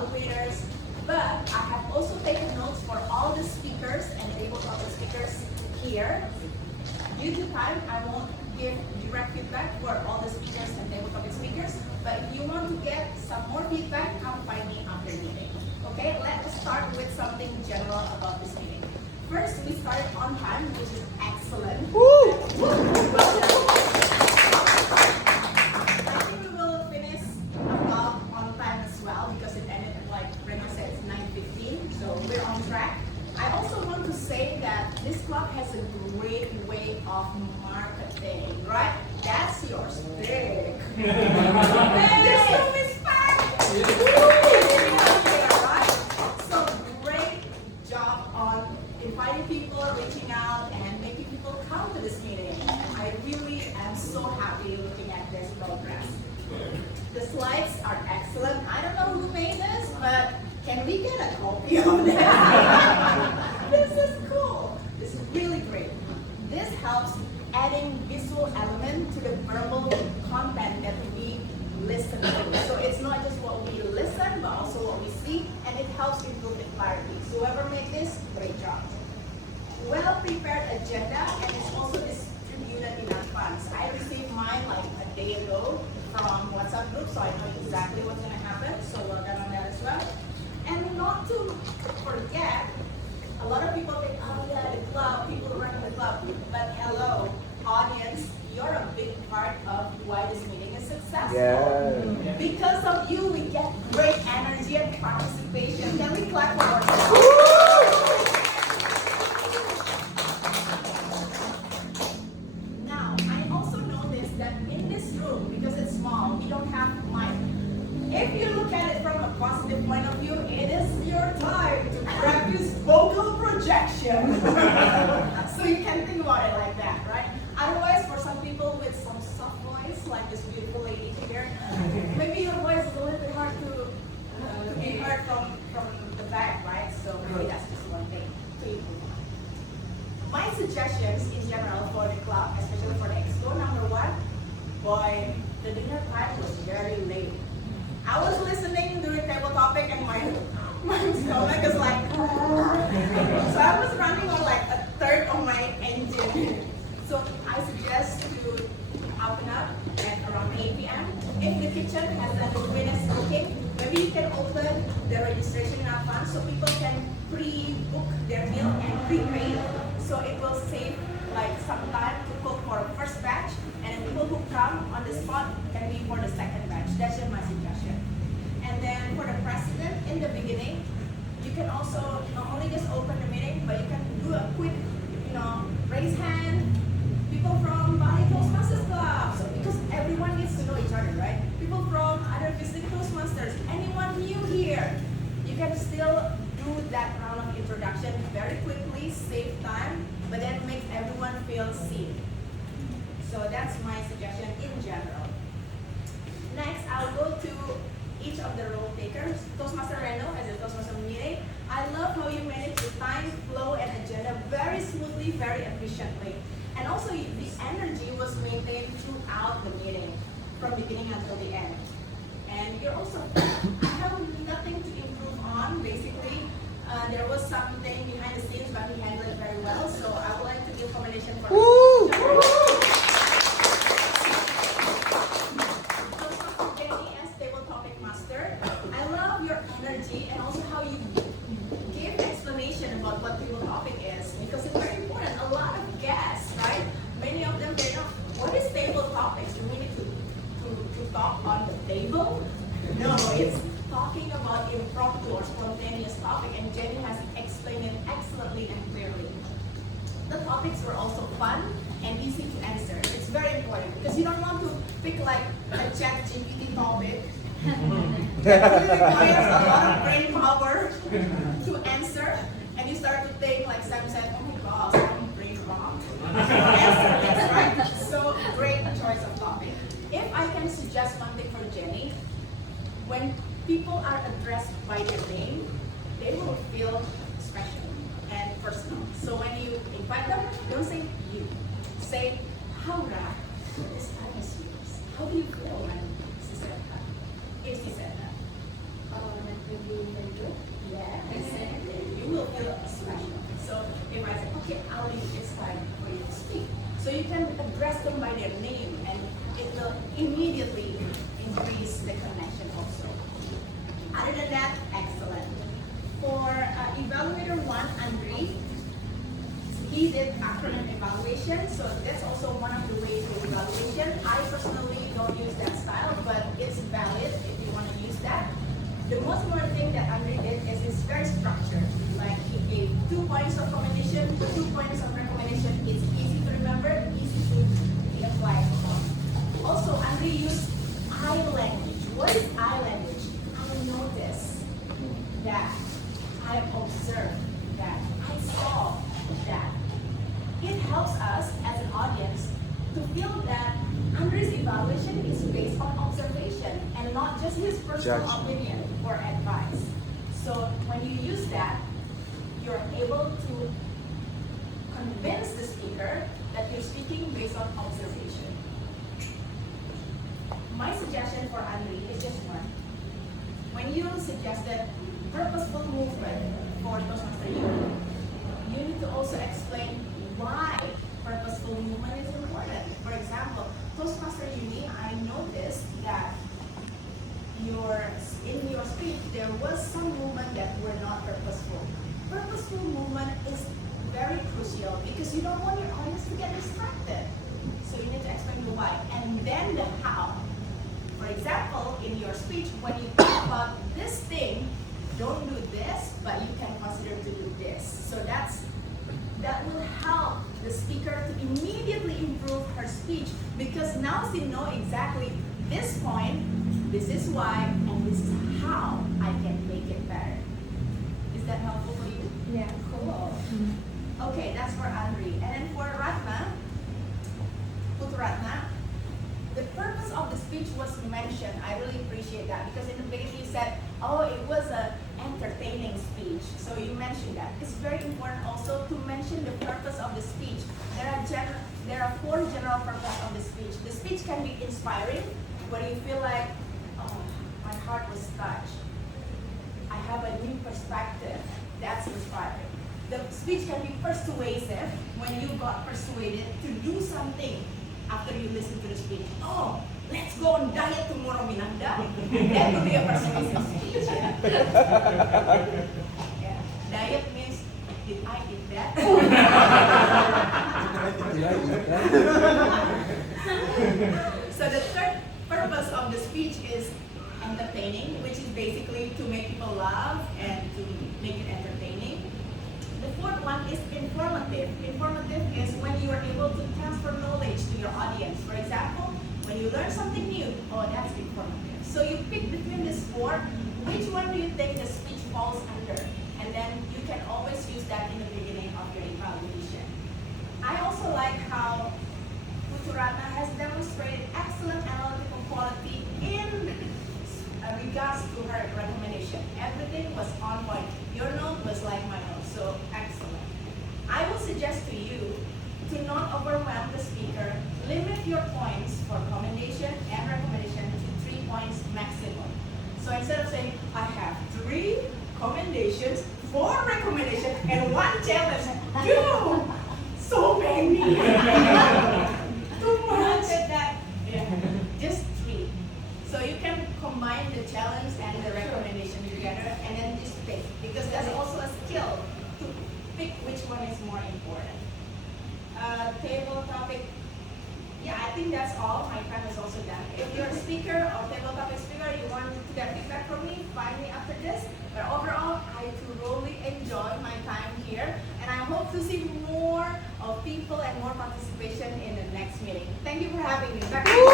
evaluators, but I have also taken notes for all the speakers and tabletop speakers here. Due to time, I won't give direct feedback for all the speakers and tabletop speakers, but if you want to get some more feedback, come find me after the meeting. Okay, let's start with something general about this meeting. First, we started on time, which is excellent. I think we will finish about on time as well because it ended at like Rena said, 9:15, so we're on track. I also want to say that this club has a great way of marketing, right? That's your stick. This room is packed. Right? So great job on inviting people, reaching out, and making people come to this meeting. I really am so happy looking at this progress. The slides are excellent. I don't know who made this, but can we get a copy of that? This is cool. This is really great. This helps adding visual element to the verbal content that we listen to. So it's not just what we listen, but also what we see, and it helps improve the clarity. So whoever made this, great job. Well-prepared agenda, and it's also distributed in advance. I received mine like a day ago from WhatsApp group, so I know exactly what's going to happen. So well done on that as well. And not to forget, a lot of people think, oh yeah, the club, people running the club. But hello, audience, you're a big part of why this meeting is successful. Yeah. Because of you, we get great energy and participation. Can we clap for ourselves? Now, I also noticed that in this room, because it's small, we don't have mic. If you look at it from a positive point of view, it is your time to practice vocal projection. So you can think about it like that, right? Otherwise, for some people with some soft voice, like this beautiful lady here, maybe your voice is a little bit hard to be heard from the back, right? So maybe that's just one thing to improve. My suggestions in general for the club, especially for the expo, number one, boy, the dinner time was very late. I was listening during table topic and my stomach is like, so I was running on like a third of my engine. So I suggest to open up at around 8 p.m. If the kitchen has a luminous cooking, maybe you can open the registration in advance so people can pre-book their meal and pre-pay. So it will save like some time to cook for first batch, and then people who come on the spot can be for the second batch. That's just my suggestion. And then for the president in the beginning, you can also not only just open the meeting, but you can do a quick, raise hand. People from Bali Toastmasters Club, so because everyone needs to know each other, right? People from other visiting Toastmasters, anyone new here, you can still do that round of introduction very quickly, save time, but then make everyone feel seen. So that's my suggestion in general. Next, I'll go to each of the role takers. Toastmaster Reno as a Toastmaster meeting. I love how you manage the time, flow, and agenda very smoothly, very efficiently. And also, the energy was maintained throughout the meeting, from beginning until the end. And you're also, I have nothing to improve on, basically. There was something behind the scenes, but he handled it very well. So I would like to give commendation for Jenny as table topic master. I love your energy and also how you give explanation about what table topic is, because it's very important. A lot of guests, right? Many of them, they know what is table topics. Do we need to talk on the table? No, it's talking about impromptu or spontaneous topic, and Jenny has explained it excellently and clearly. The topics were also fun and easy to answer. It's very important because you don't want to pick like a ChatGPT topic that really requires a lot of brain power to answer, and you start to think like Sam said, oh my gosh, I'm brain rot. Answer this, right? So great choice of topic. If I can suggest one thing for Jenny, when people are addressed by their name, they will feel special and personal. So when you invite them, don't say you. Say, Haura, this time is yours. How do you feel when she said that? If she said that. Like maybe did acronym evaluation, so that's also one of the ways of evaluation. I personally don't use that style, but it's valid if you want to use that. The most important thing that Andre did is it's very structured. Like he gave 2 points of commendation, 2 points of recommendation. It's easy to remember, easy to be applied. Also, Andre used I language. What is I language? I notice that, I observe that, I saw that. It helps us as an audience to feel that Andre's evaluation is based on observation and not just his personal opinion or advice. So when you use that, you're able to convince the speaker that you're speaking based on observation. My suggestion for Andre is just one. When you suggested purposeful movement for Toastmasters Uni, you need to also explain why purposeful movement is important. For example, Toastmasters Uni, I noticed that in your speech, there was some movement that were not purposeful. Purposeful movement is very crucial because you don't want your audience to get distracted. So you need to explain the why and then the how. For example, in your speech, when you talk about this thing, don't do this, but you can consider to do this. So that will help the speaker to immediately improve her speech because now she knows exactly this point, this is why, and this is how I can make it better. Is that helpful for you? Yeah. Cool. Okay, that's for Andre. And then for Ratna, the purpose of the speech was mentioned. I really appreciate that because in the beginning you said, oh, it was an entertaining speech. So you mentioned that. It's very important also to mention the purpose of the speech. There are 4 general purposes of the speech. The speech can be inspiring, where you feel like, oh, my heart was touched. I have a new perspective. That's inspiring. The speech can be persuasive, when you got persuaded to do something after you listen to the speech. Oh, let's go on diet tomorrow, Minanda. That would be a persuasive speech. Yeah. Yeah. Diet means, did I eat that? So the third purpose of the speech is entertaining, which is basically to make people laugh and to make it entertaining. The fourth one is informative. Informative is when you are able to transfer knowledge to your audience. For example, when you learn something new, oh, that's informative. So you pick between these 4, which one do you think the speech falls under? And then you can always use that in the beginning of your evaluation. I also like how Ratna has demonstrated excellent analytical quality in regards to her recommendation. Everything was on point. Your note was like my note, so excellent. I will suggest to you to not overwhelm the speaker. Limit your points for commendation and recommendation to 3 points maximum. So instead of saying, I have 3 commendations, 4 recommendations, and 1 challenge, dude, so many. Too much at that. Yeah. Just 3. So you can combine the challenge and the recommendation together and then just pick. Because that's also a skill to pick which one is more important. Table topic. Yeah, I think that's all. My time is also done. If you're a speaker or table topic speaker, you want to get feedback from me, find me after this. But overall, I thoroughly enjoy my time here. And I hope to see more of people and more participation in the next meeting. Thank you for having me. Back to you.